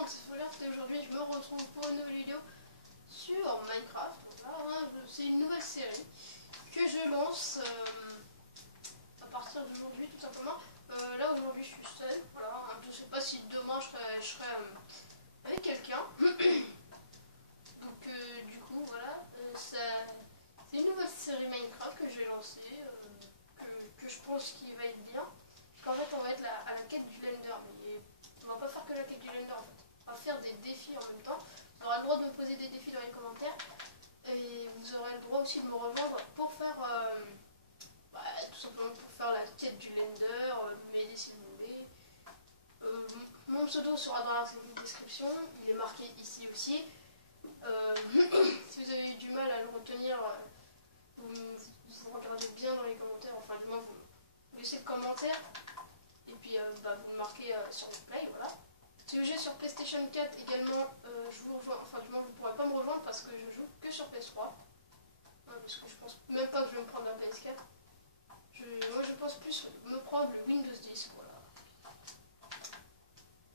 monde, c'est Folert et aujourd'hui je me retrouve pour une nouvelle vidéo sur Minecraft. Voilà, hein, c'est une nouvelle série que je lance à partir d'aujourd'hui tout simplement. Là aujourd'hui je suis seule, voilà, je ne sais pas si demain je serai avec quelqu'un. Donc du coup voilà, c'est une nouvelle série Minecraft que j'ai lancée, que je pense qu'il va être bien. Parce qu'en fait on va être à la quête du Lender. Mais on va pas faire que la quête du Lender en fait. On va faire des défis en même temps. Vous aurez le droit de me poser des défis dans les commentaires. Et vous aurez le droit aussi de me rejoindre pour faire tout simplement pour faire la quête du Lender, m'aider si vous voulez. Mon pseudo sera dans la description, il est marqué ici aussi. Si vous avez eu du mal à le retenir, vous regardez bien dans les commentaires, enfin du moins vous laissez le commentaire et puis vous le marquez sur le play, voilà. Si vous jouez sur PlayStation 4 également, je vous rejoins, enfin du moins vous ne pourrez pas me rejoindre parce que je joue que sur PS3. Parce que je pense même pas que je vais me prendre la PS4. Moi je pense plus me prendre le Windows 10, voilà.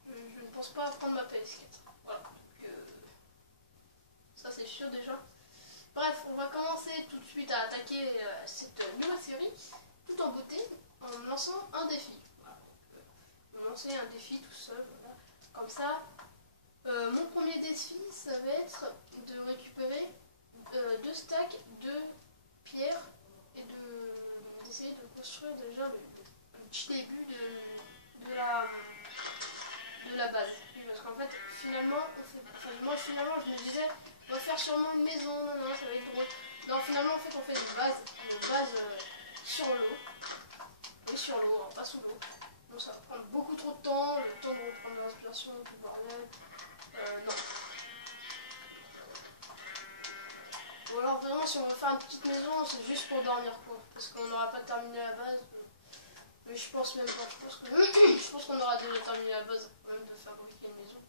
Je ne pense pas à prendre ma PS4. Voilà. Donc, ça c'est sûr déjà. Bref, on va commencer tout de suite à attaquer cette nouvelle série, tout en beauté, en lançant un défi. Voilà. On va lancer un défi tout seul, voilà. Comme ça. Mon premier défi, ça va être de récupérer 2 stacks de pierre et d'essayer de construire déjà le petit début de la base. Parce qu'en fait, finalement, moi finalement je me disais, on va faire sûrement une maison, non, ça va être drôle. Non, finalement en fait on fait une base sur l'eau. Oui, sur l'eau, hein, pas sous l'eau. Donc ça va prendre beaucoup trop de temps, le temps de reprendre l'inspiration, tout le bordel. Non. Ou alors vraiment si on veut faire une petite maison, c'est juste pour dormir quoi. Parce qu'on n'aura pas terminé la base. Mais je pense même pas. Je pense qu'on aura déjà terminé la base même de fabriquer une maison.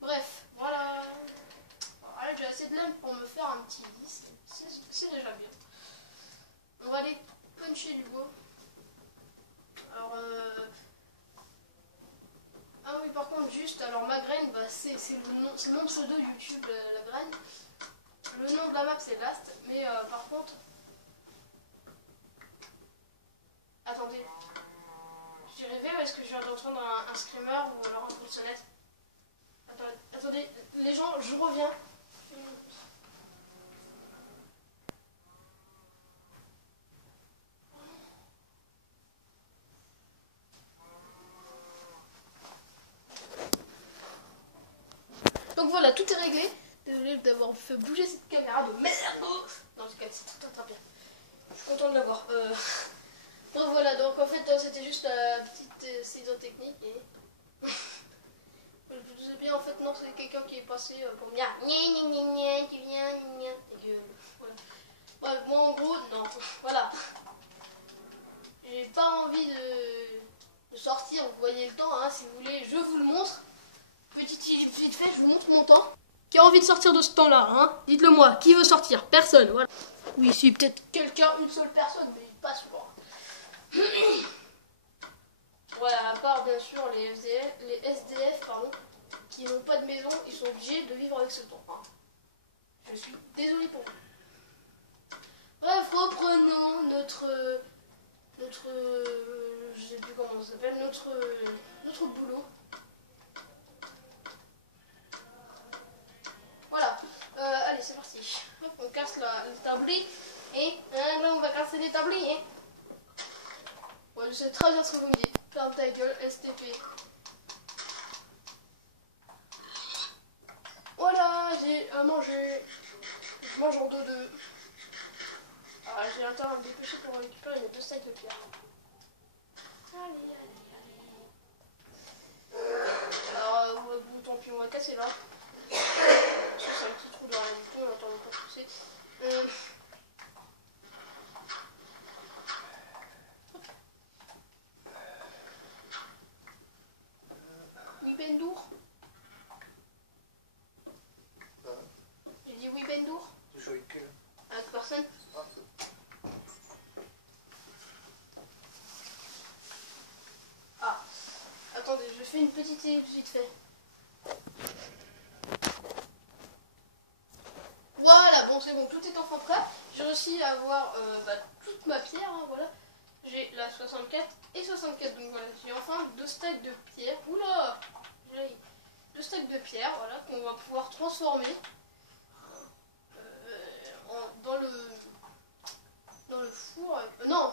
Bref, voilà. Voilà, j'ai assez de laine pour me faire un petit lit. C'est déjà bien. On va aller puncher du bois. Alors ah oui, par contre, juste, alors ma graine, c'est mon pseudo YouTube, la graine. Le nom de la map, c'est Last, mais par contre... Attendez. J'ai rêvé ou est-ce que je viens d'entendre un screamer ou alors un coup de sonnette? Attendez, les gens, je reviens. Donc voilà, tout est réglé. Désolé d'avoir fait bouger cette caméra de merde. Non, c'est tout très bien. Je suis content de l'avoir. Donc voilà, donc en fait c'était juste la petite saison technique et... Je sais bien, en fait non, c'est quelqu'un qui est passé pour me dire tu viens, ta gueule. Voilà. Ouais, moi en gros, non, voilà. J'ai pas envie de sortir, vous voyez le temps, hein, si vous voulez, je vous le montre. Vite fait, je vous montre mon temps. Qui a envie de sortir de ce temps-là, hein? Dites-le moi, qui veut sortir? Personne, voilà. Oui, si, peut-être quelqu'un, une seule personne, mais pas souvent. Voilà, à part bien sûr les SDF pardon, qui n'ont pas de maison, ils sont obligés de vivre avec ce temps. Hein. Je suis désolée pour vous. Bref, reprenons notre je sais plus comment ça s'appelle, notre boulot. Voilà, allez c'est parti. Hop, on casse le tablier et là on va casser les tabliers. Ouais, je sais très bien ce que vous me dites. Ferme ta gueule, STP. Voilà, j'ai à manger. Je mange en deux. Alors j'ai intérêt à me dépêcher pour récupérer mes 2 stacks de pierre. Allez. Alors bon, tant pis, on va casser là. C'est un petit trou de rien du tout, on n'entend pas pousser. Oui, Bendour. J'ai dit oui, Bendour. Tu joues avec qui? Avec personne. Ah, attendez, je fais une petite ellipse vite fait. c'est bon, tout est enfin prêt. J'ai réussi à avoir toute ma pierre, hein, voilà. J'ai la 64 et 64, donc voilà, j'ai enfin 2 stacks de pierre. Oula, j'ai 2 stacks de pierre, voilà, qu'on va pouvoir transformer dans le four. Non,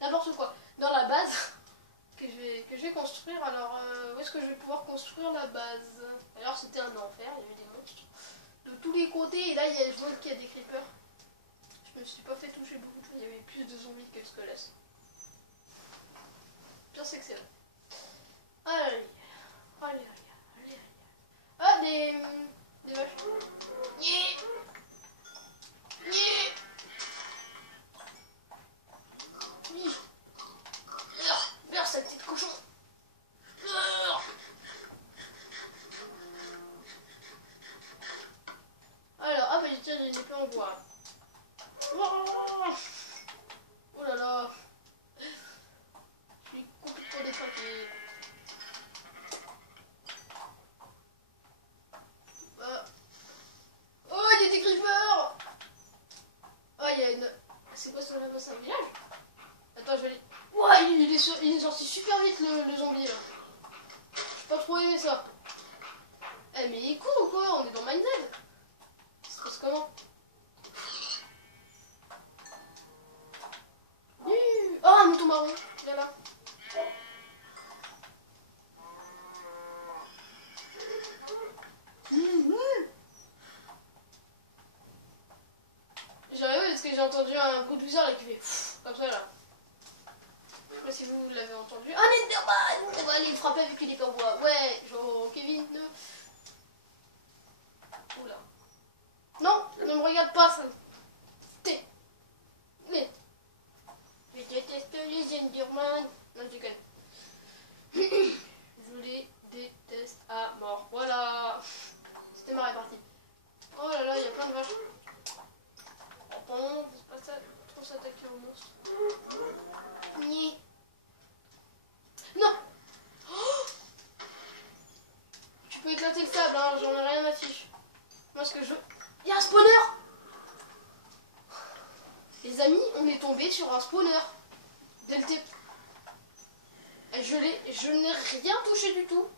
n'importe quoi. Dans la base que je vais construire. Alors, où est-ce que je vais pouvoir construire la base? Alors, c'était un enfer, il y avait des monstres de tous les côtés. Et là, je vois qu'il y a des creepers. Je me suis pas fait toucher beaucoup de choses. Il y avait plus de zombies que de squelettes. Pire, c'est que c'est vrai. Allez, allez, allez, allez. Ah, des vaches. Yeah. Yeah. Oui. Beurre, sale petite cochon. Beurre. Alors, ah bah tiens, j'ai une épée en bois. Oh là là. Je suis complètement détraqué. Oh, il y a des creepers. Oh, il y a une... C'est quoi ça là? C'est un village? Attends, je vais aller... Ouais, il est sorti super vite le zombie là. J'ai pas trop aimé ça. Eh mais il est con ou quoi? On est dans Minecraft. Ça se passe comment? Oh, un mouton marron. Viens là. J'arrive parce que j'ai entendu un bruit de bizarre là qui fait comme ça là. Je sais pas si vous l'avez entendu. Ah, Enderman! On va aller le frapper avec une épée en bois. Ouais, genre Kevin. Oula. Non, ne me regarde pas ça. Mais je déteste les Enderman. Non, je déconne. Je les déteste à mort. Voilà. C'était ma répartie. Oh là là, il y a plein de vaches. Attends, c'est pas ça. Trop s'attaquer aux monstres. Ni. Non. Oh, tu peux éclater le sable, hein, j'en ai rien à fiche. Moi, ce que je veux... Il y a un spawner. Les amis, on est tombé sur un spawner. Delta. Je n'ai rien touché du tout.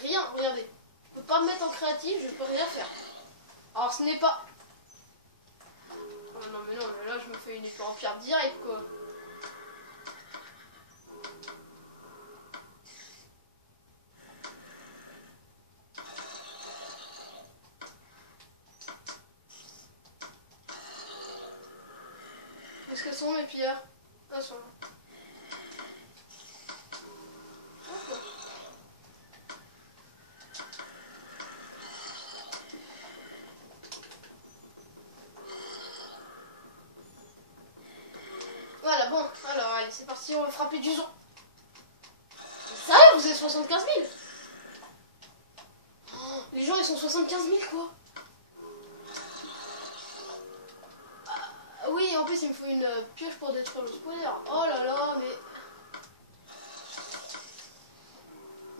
Rien, regardez. Je peux pas me mettre en créatif, je peux rien faire. Alors ce n'est pas... Oh non mais là je me fais une épée en pierre direct quoi. Est-ce qu'elles sont mes pierres? Elles sont là. Voilà, bon, alors allez, c'est parti, on va frapper du son. Sérieux, vous êtes 75 000? Oh, les gens, ils sont 75 000, quoi. Ah, oui, en plus, il me faut une pioche pour détruire le spoiler. Oh là là, mais...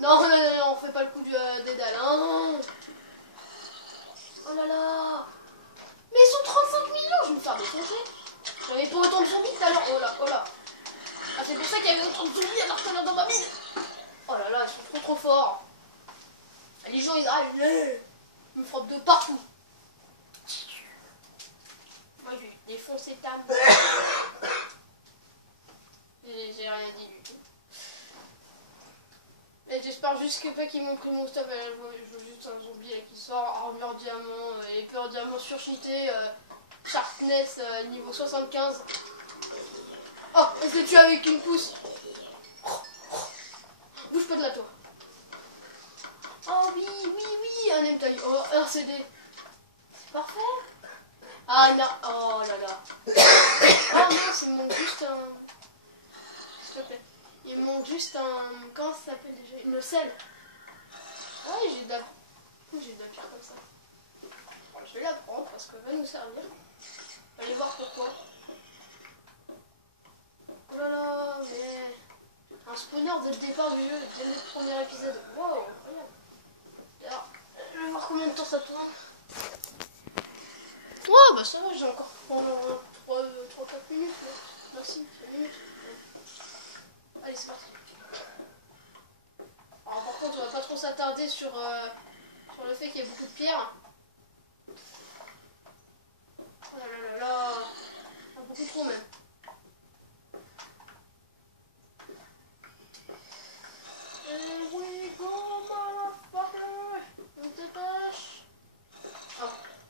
Non, on fait pas le coup des dalles, hein. Oh là là. Mais ils sont 35 millions, je vais me faire défoncer. J'avais pas autant de zombies tout à l'heure. Oh là, oh là. Ah, c'est pour ça qu'il y avait autant de zombies alors tout à l'heure dans ma mine. Oh là là, ils sont trop forts. Les gens, ils arrivent, ils me frappent de partout. Moi, je vais défoncer ta mère. J'ai rien dit du tout. Et j'espère juste que pas qu'ils m'ont pris mon stuff. Je vois juste un zombie là, qui sort, armure diamant, épée en diamant surcheatée, sharpness niveau 75. Oh, est-ce que tu as avec une pousse? Bouge pas de là, toi. Oh oui, oui, oui, un M-Taille. Oh, RCD. C'est parfait. Ah non, oh là là. Oh non, il me manque juste un... S'il te plaît. Il me manque juste un... Comment ça s'appelle déjà? Une selle. Ah oui, j'ai de la... J'ai de la pierre comme ça. Je vais la prendre parce qu'elle va nous servir. Allez voir pourquoi. Oh là là, mais... Un spawner dès le départ du jeu, dès le premier épisode. Wow, incroyable. Alors, je vais voir combien de temps ça tourne. Ah bah ça va, j'ai encore pendant 3-4 minutes. Merci, 5 minutes. Allez, c'est parti. Alors par contre, on va pas trop s'attarder sur le fait qu'il y a beaucoup de pierres. Oh là là là là. Ah, beaucoup trop même. Here we go, motherfucker. On te dépêche. Oh.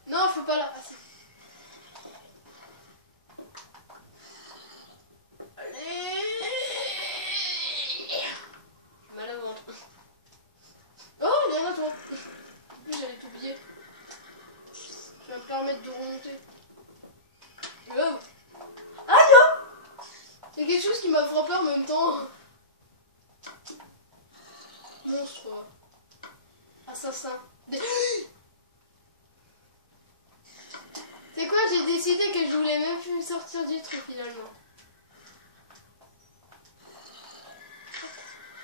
Non, faut pas là. Ah, si. Allez. Mal à ventre. Oh, il y en a toi. En plus, j'allais t'oublier. Je vais me permettre de remonter. Oh. Ah non. C'est quelque chose qui m'a frappé en même temps. Monstre. Assassin. C'est quoi, j'ai décidé que je voulais même plus sortir du truc finalement.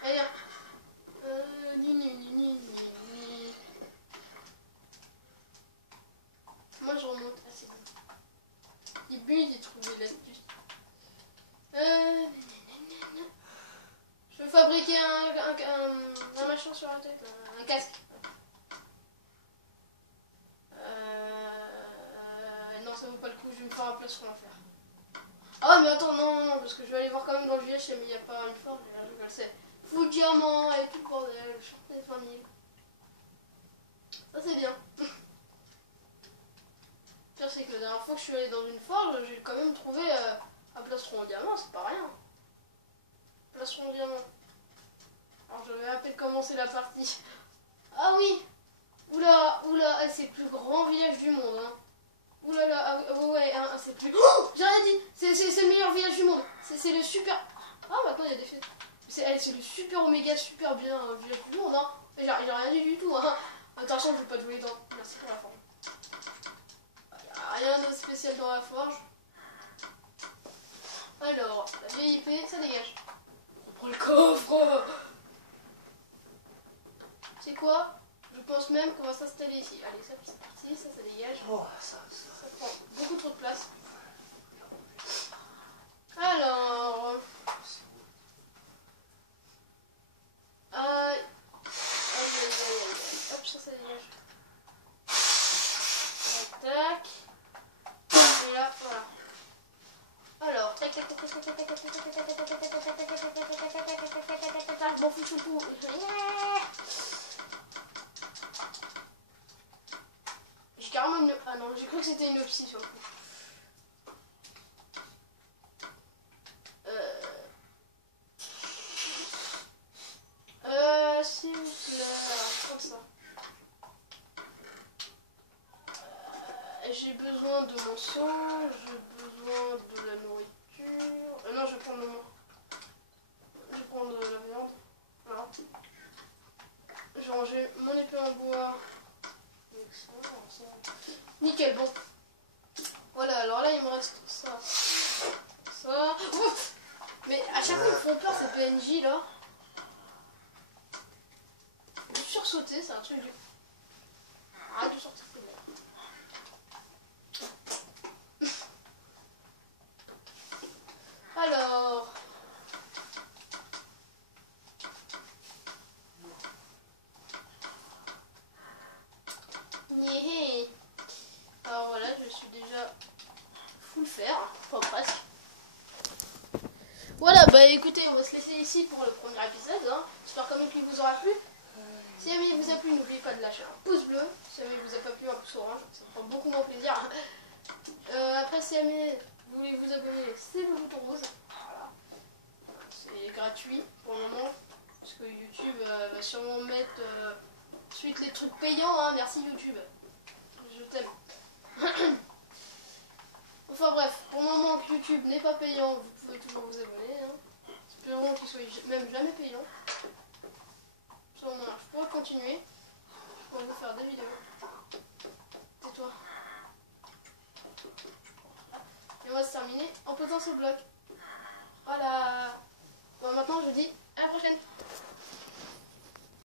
Allez, moi je remonte. Ah, c'est bon. Il bute, j'ai trouvé l'astuce. Je veux fabriquer un machin sur la tête, un casque. Non, ça vaut pas le coup, je vais me faire un plastron à faire. Ah, mais attends, non, parce que je vais aller voir quand même dans le village, mais il n'y a pas une forme, je le sais. Full diamant et tout le bordel, je chante des familles. Ça, c'est bien. Le pire, c'est que la dernière fois que je suis allée dans une forge, j'ai quand même trouvé un plastron en diamant, c'est pas rien. Plastron en diamant. Alors, je vais à peine commencer la partie. Ah oui. Oula, c'est le plus grand village du monde, hein. Oulala, ouais, c'est plus... Oh, j'ai rien dit. C'est le meilleur village du monde. C'est le super... Ah, maintenant, il y a des fêtes. C'est le super oméga, super bien village du monde, hein. J'ai rien dit du tout, hein. Attention, je vais pas te jouer dans... Merci pour la forge. Rien de spécial dans la forge. Alors, la vieille épée, ça dégage. On prend le coffre. C'est quoi? Je pense même qu'on va s'installer ici. Allez, ça c'est parti, ça dégage. Oh, ça prend beaucoup trop de place. Alors... Hop, ça dégage. Tac. Et là, voilà. Alors, tac, tac, tac, tac, tac, tac, tac, tac, tac, tac, tac, tac, tac, tac, bon, fou. J'ai carrément une... Ah non, j'ai cru que c'était une psy sur le coup. S'il vous plaît, alors, comme ça. J'ai besoin de mon sang, j'ai besoin de la nourriture. Non, je vais prendre le moins. Je vais prendre la viande. Voilà. Je vais ranger mon épée en bois. Nickel, bon. Voilà, alors là, il me reste ça. Ça. Ouf. Mais à chaque fois, ils me font peur, ces PNJ là. De sursauter, c'est un truc du... Arrête de sortir. Alors... Yeah. Alors voilà, je suis déjà full fer, enfin presque. Voilà, bah écoutez, on va se laisser ici pour le premier épisode. Hein. J'espère quand même qu'il vous aura plu. Si jamais il vous a plu, n'oubliez pas de lâcher un pouce bleu. Si jamais il vous a pas plu, un pouce orange. Ça me fera beaucoup moins plaisir. Après, si jamais vous voulez vous abonner, c'est le bouton rose. Voilà. C'est gratuit pour le moment. Parce que YouTube va sûrement mettre suite les trucs payants. Hein. Merci YouTube. Je t'aime. Enfin bref, pour le moment que YouTube n'est pas payant, vous pouvez toujours vous abonner. Hein. Espérons qu'il soit même jamais payant. Ça, je pourrais continuer. Je pourrais vous faire des vidéos. Tais-toi. Et on va se terminer en posant ce bloc. Voilà. Bon, maintenant je vous dis à la prochaine.